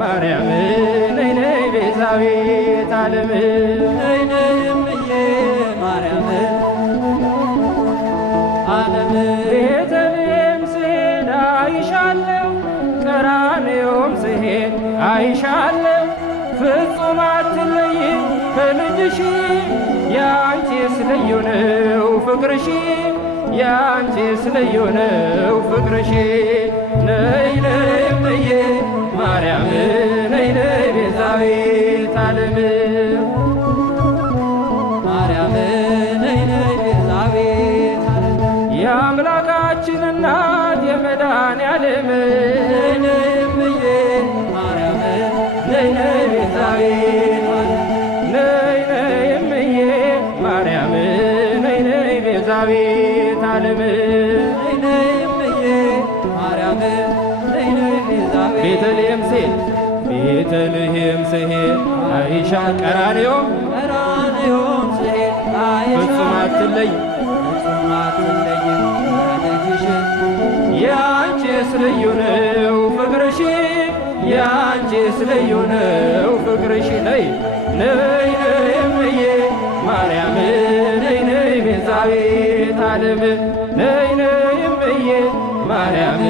ማርያም ነይ ነይ ቤዛዊተ ዓለም ነይ ነይ እምዬ ማርያም ዓለም ቤተልሔም ስሄድ አይሻለሁ ቀራንዮም ስሄድ አይሻለሁ ፍጹም አትለይም ከልጅሽ ያንቺስ ልዩ ነው ፍቅርሽ ያንቺስ ልዩ ነው ፍቅርሽ ነይ ነይ እምዬ ማርያም ነይ ነይ ቤዛዊተ ዓለም ማርያም ነይ ነይ ቤዛዊተ ዓለም የአምላካችን እናት የመድኃኔዓለም ነይ ነይ እምዬ ማርያም ነይ ነይ ቤዛዊተ ዓለም ነይ ነይ እምዬ ማርያም ነይ ነይ ቤዛዊተ ዓለም ነይ ነይ እምዬ ማርያም ነይ ነይ ቤዛዊተ ቤተልሔም ስሄድ ቤተልሔም ስሄድ አይሻ ቀራንዮም ቀራንዮም ስሄድ ፍጹም አትለይ ፍጹም አትለይም ከልጅሽ ያንቺስ ልዩ ነው ፍቅርሽ ያንቺስ ልዩ ነው ፍቅርሽ ነይ ነይ ነይ እምዬ ማርያም ነይ ነይ ቤዛዊተ ዓለም ነይ ነይ እምዬ ማርያም